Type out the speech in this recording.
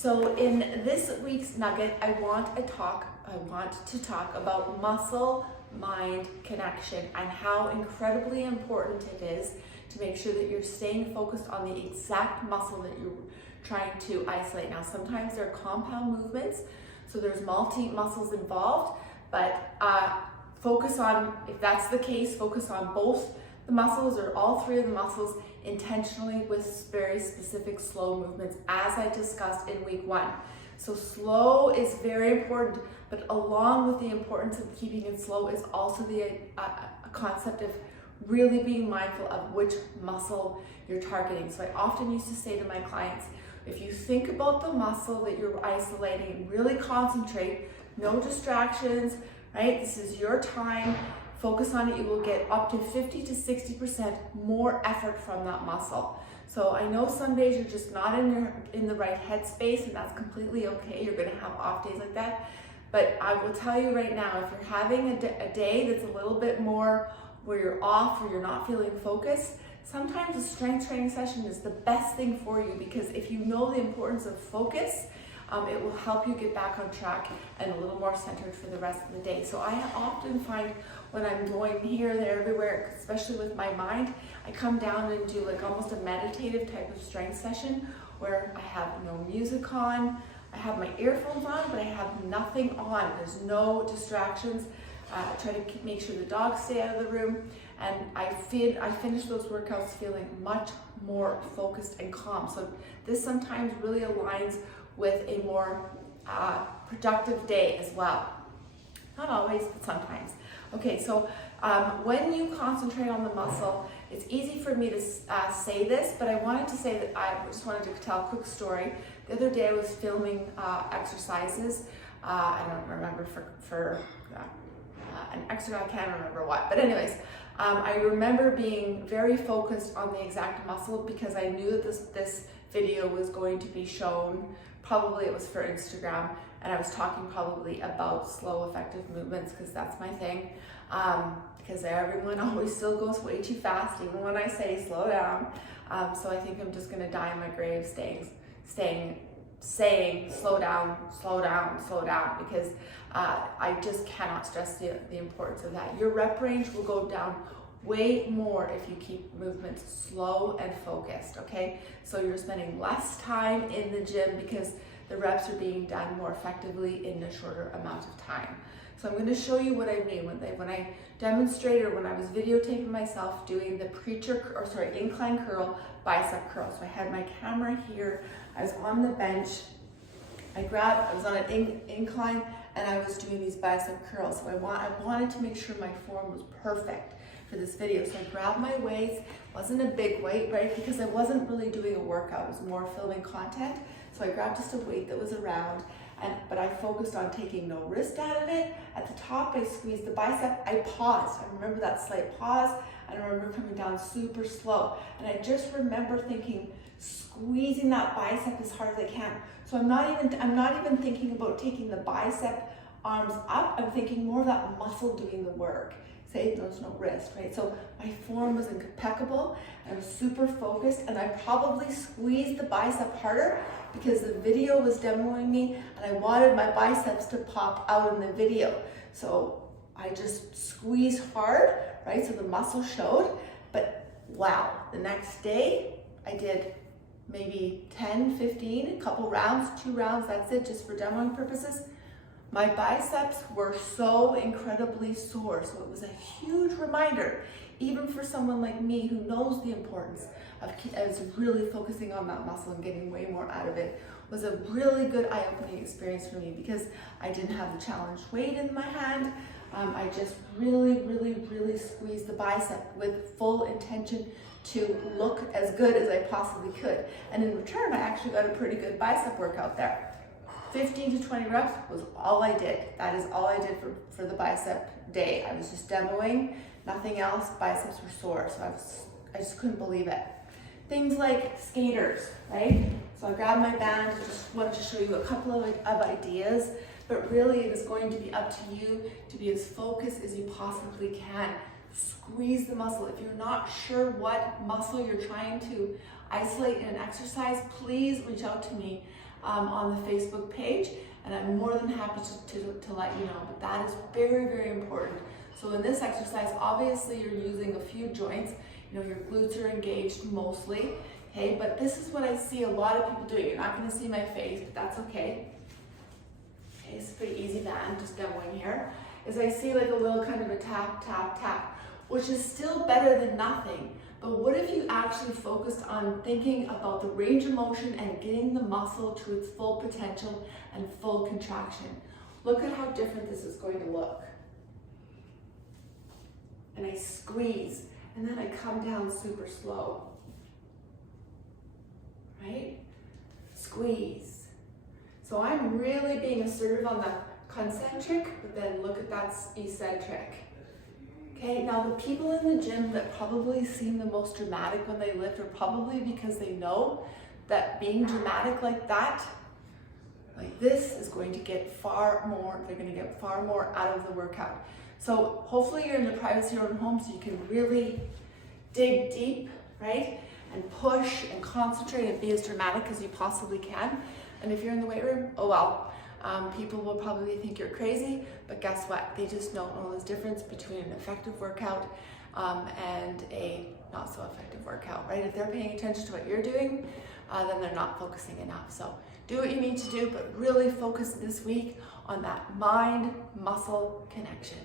So in this week's nugget, I want to talk about muscle-mind connection and how incredibly important it is to make sure that you're staying focused on the exact muscle that you're trying to isolate. Now, sometimes there are compound movements, so there's multi-muscles involved, but focus on, if that's the case, focus on both the muscles or all three of the muscles intentionally with very specific slow movements, as I discussed in week 1. So slow is very important, but along with the importance of keeping it slow is also a concept of really being mindful of which muscle you're targeting. So I often used to say to my clients, if you think about the muscle that you're isolating, really concentrate, no distractions, right? This is your time. Focus on it, you will get up to 50 to 60% more effort from that muscle. So I know some days you're just not in the right headspace, and that's completely okay. You're gonna have off days like that. But I will tell you right now, if you're having a day that's a little bit more where you're off or you're not feeling focused, sometimes a strength training session is the best thing for you, because if you know the importance of focus, it will help you get back on track and a little more centered for the rest of the day. So I often find when I'm going here, there, everywhere, especially with my mind, I come down and do like almost a meditative type of strength session where I have no music on, I have my earphones on, but I have nothing on. There's no distractions. I try to make sure the dogs stay out of the room, and I finish those workouts feeling much more focused and calm. So this sometimes really aligns with a more productive day as well. Not always, but sometimes. Okay, so when you concentrate on the muscle, it's easy for me to say this, but I wanted to say that I just wanted to tell a quick story. The other day I was filming exercises. I don't remember for an exercise, I can't remember what, but anyways, I remember being very focused on the exact muscle because I knew that this video was going to be shown. Probably it was for Instagram, and I was talking probably about slow, effective movements because that's my thing. Because everyone always still goes way too fast, even when I say slow down. So I think I'm just gonna die in my grave saying slow down, slow down, slow down, because I just cannot stress the importance of that. Your rep range will go down way more if you keep movements slow and focused, okay? So you're spending less time in the gym because the reps are being done more effectively in a shorter amount of time. So I'm going to show you what I mean when I demonstrated, or when I was videotaping myself doing the incline curl, bicep curl. So I had my camera here, I was on the bench, I was on an incline, and I was doing these bicep curls. So I wanted to make sure my form was perfect for this video. So I grabbed my weights, wasn't a big weight, right? Because I wasn't really doing a workout, it was more filming content. So I grabbed just a weight that was around, but I focused on taking no wrist out of it. At the top, I squeezed the bicep, I paused. I remember that slight pause, and I remember coming down super slow. And I just remember thinking, squeezing that bicep as hard as I can. So I'm not even thinking about taking the bicep arms up, I'm thinking more of that muscle doing the work. Say there's no wrist, right? So my form was impeccable, I was super focused, and I probably squeezed the bicep harder because the video was demoing me and I wanted my biceps to pop out in the video. So I just squeezed hard, right? So the muscle showed, but wow, the next day I did maybe 10, 15, a couple rounds, 2 rounds, that's it, just for demoing purposes. My biceps were so incredibly sore, so it was a huge reminder, even for someone like me who knows the importance of really focusing on that muscle and getting way more out of it. Was a really good eye-opening experience for me because I didn't have the challenge weight in my hand. I just really squeezed the bicep with full intention to look as good as I possibly could. And in return, I actually got a pretty good bicep workout there. 15 to 20 reps was all I did. That is all I did for the bicep day. I was just demoing, nothing else. Biceps were sore, so I just couldn't believe it. Things like skaters, right? So I grabbed my band, just wanted to show you a couple of ideas, but really it is going to be up to you to be as focused as you possibly can. Squeeze the muscle. If you're not sure what muscle you're trying to isolate in an exercise, please reach out to me. on the Facebook page, and I'm more than happy to let you know, but that is very, very important. So in this exercise, obviously you're using a few joints, you know, your glutes are engaged mostly, okay, but this is what I see a lot of people doing. You're not gonna see my face, but that's okay. Okay, it's a pretty easy band, just demoing here, is I see like a little kind of a tap, tap, tap, which is still better than nothing. But what if you actually focused on thinking about the range of motion and getting the muscle to its full potential and full contraction? Look at how different this is going to look. And I squeeze, and then I come down super slow. Right? Squeeze. So I'm really being assertive on the concentric, but then look at that eccentric. Okay, now the people in the gym that probably seem the most dramatic when they lift are probably because they know that being dramatic like that, like this, is going to get far more, they're going to get far more out of the workout. So hopefully you're in the privacy of your own home so you can really dig deep, right? And push and concentrate and be as dramatic as you possibly can. And if you're in the weight room, oh well. People will probably think you're crazy, but guess what? They just don't know the difference between an effective workout and a not so effective workout, right? If they're paying attention to what you're doing, then they're not focusing enough. So do what you need to do, but really focus this week on that mind-muscle connection.